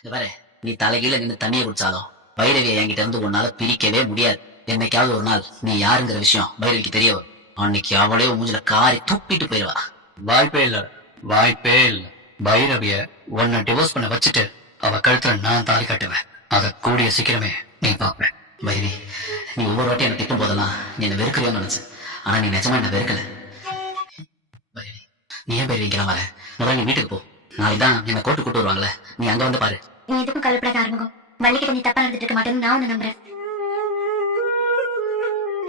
இது பாரு, நீ தலைகீழ நின்னு தண்ணியை குடிச்சாலும் பைரவியை என்கிட்ட இருந்து உன்னால பிரிக்கவே முடியாது. என்னைக்காவது ஒரு நாள் நீ யாருங்கிற விஷயம் பைரவிக்கு தெரிய வரும். அன்னைக்கு அவளே உன் மூஞ்சில காரி துப்பிட்டு போயிருவா. வாய்ப்பே இல்ல, வாய்ப்பே இல்ல. பைரவிய உன்னை டிவோர்ஸ் பண்ண வச்சுட்டு அவ கழுத்துல நான் தாலி கட்டுவேன். அத கூடிய சீக்கிரமே நீ பாப்ப. பைரவி, நீ ஒவ்வொரு வாட்டி எனக்கு திட்டும் போதெல்லாம் நீ என்ன வெறுக்கிறியோன்னு நினைச்சேன். ஆனா நீ நிஜமா என்ன வெறுக்கல. பைரவி, நீ ஏன் பைரவி இங்கெல்லாம் வர? முதல்ல நீ வீட்டுக்கு போ. நாளைக்கு தான் என்ன கோர்ட்டு கூட்டு வருவாங்களே, நீ அங்க வந்து பாரு. நீ எதுக்கும் கவலைப்படாத ஆரம்பம். வள்ளிக்கிட்ட நீ தப்பா நடந்துட்டு இருக்க மாட்டேன்னு நான் உன்னை நம்புறேன்.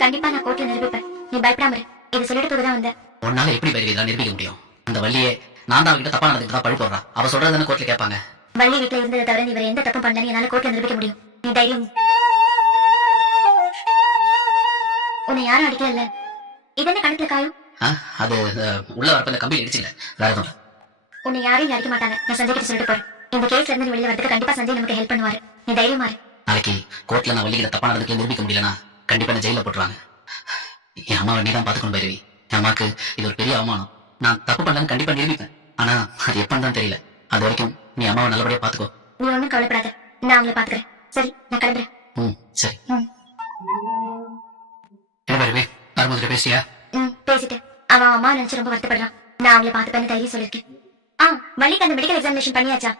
கண்டிப்பா நான் கோர்ட்ல நிரூபிப்பேன். நீ பயப்படாம இரு. இது சொல்லிட்டு போதுதான் வந்த. உன்னால எப்படி பைரவி இதெல்லாம் நிரூபிக்க முடியும்? அந்த வள்ளியே நான் தான் அவகிட்ட தப்பா நடந்துட்டு தான் பழி போடுறா. அவ சொல்றதுன்னு கோர்ட்ல கேட்பாங்க. வள்ளி வீட்டுல இருந்ததை தவிர நீ வேற எந்த தப்பும் பண்ணலன்னு என்னால கோர்ட்ல நிரூபிக்க முடியும். நீ தைரியம். உன்னை யாரும் அடிக்கல. இது என்ன கணக்குல காயம்? அது உள்ள வரப்ப இந்த கம்பியில் இடிச்சுல வேற எதுவும். உன்னை யாரையும் அடிக்க மாட்டாங்க. நான் சஞ்சய் கிட்ட சொல்லிட்டு போறேன். இந்த கேஸ்ல இருந்து நீ வெளியே வரதுக்கு கண்டிப்பா சஞ்சய் நமக்கு ஹெல்ப் பண்ணுவாரு. நீ தைரியமா இரு. நாளைக்கு கோர்ட்ல நான் வள்ளிக்கிட்ட தப்பா நடந்துட்டு நிரூபிக்க முடியலனா கண்டிப்பா என்ன ஜெயில போட்டுருவாங்க. என் அம்மாவை நீ தான் பாத்துக்கணும் பைரவி. என் அம்மாக்கு இது ஒரு பெரிய அவமானம். நான் தப்பு பண்ணலன்னு கண்டிப்பா நிரூபிப்பேன். ஆனா அது எப்பன்னு தான் தெரியல. அது வரைக்கும் நீ அம்மாவை நல்லபடியா பாத்துக்கோ. நீ ஒன்னும் கவலைப்படாத. நான் அவங்களை பாத்துக்கிறேன். சரி, நான் கிளம்புறேன். சரி. என்ன பைரவி, மருமகிட்ட பேசியா? பேசிட்டு அவன் அம்மா நினைச்சு ரொம்ப வருத்தப்படுறான். நான் அவங்களை பாத்துப்பேன்னு தைரியம் சொல்லிருக்கேன். வள்ளிக்கு அந்த மெடிக்கல் எக்ஸாமினேஷன் பண்ணியாச்சா?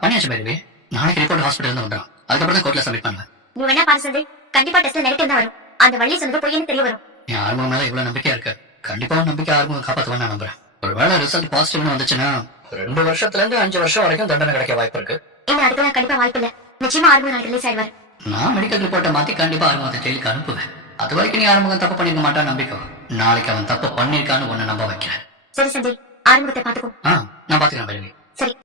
பண்ணியாச்சு பைரவி. நாளைக்கு ரிப்போர்ட் ஹாஸ்பிட்டல் இருந்து வந்துடும். அதுக்கப்புறம் தான் கோர்ட்ல சப்மிட் பண்ணுவேன். நீ வேணா பாரு சஞ்சய், கண்டிப்பா டெஸ்ட்ல நெகட்டிவ் தான் வரும். அந்த வள்ளி சொன்னது பொய்ன்னு தெரிய வரும். என் ஆர்வம் மேல இவ்வளவு நம்பிக்கையா இருக்கு. கண்டிப்பா நம்பிக்கை ஆர்வம் காப்பாத்துவேன் நான் நம்புறேன். ஒருவேளை ரிசல்ட் பாசிட்டிவ்னு வந்துச்சுன்னா 2 வருஷத்துல இருந்து 5 வருஷம் வரைக்கும் தண்டனை கிடைக்க வாய்ப்பு இருக்கு. இல்ல, அதுக்கெல்லாம் கண்டிப்பா வாய்ப்பு இல்ல. நிச்சயமா ஆர்வம் நாளைக்கு ரிலீஸ் ஆயிடுவாரு. நான் மெடிக்கல் ரிப்போர்ட்டை மாத்தி கண்டிப்பா ஆர்வத்தை ஜெயிலுக்கு அனுப்புவேன். அது வரைக்கும் நீ ஆரம்பம் தப்பு பண்ணிருக்க மாட்டான் நம்பிக்கை. நாளைக்கு அவன் தப்பு பண்ணிருக்கான்னு உன்னை நம்ப வைக்கிறேன். சரி சஞ்சய், ஆரம்பத்தை பாத்துக்கோ. நான் பாத்துக்கிறேன் பைரவி. சரி.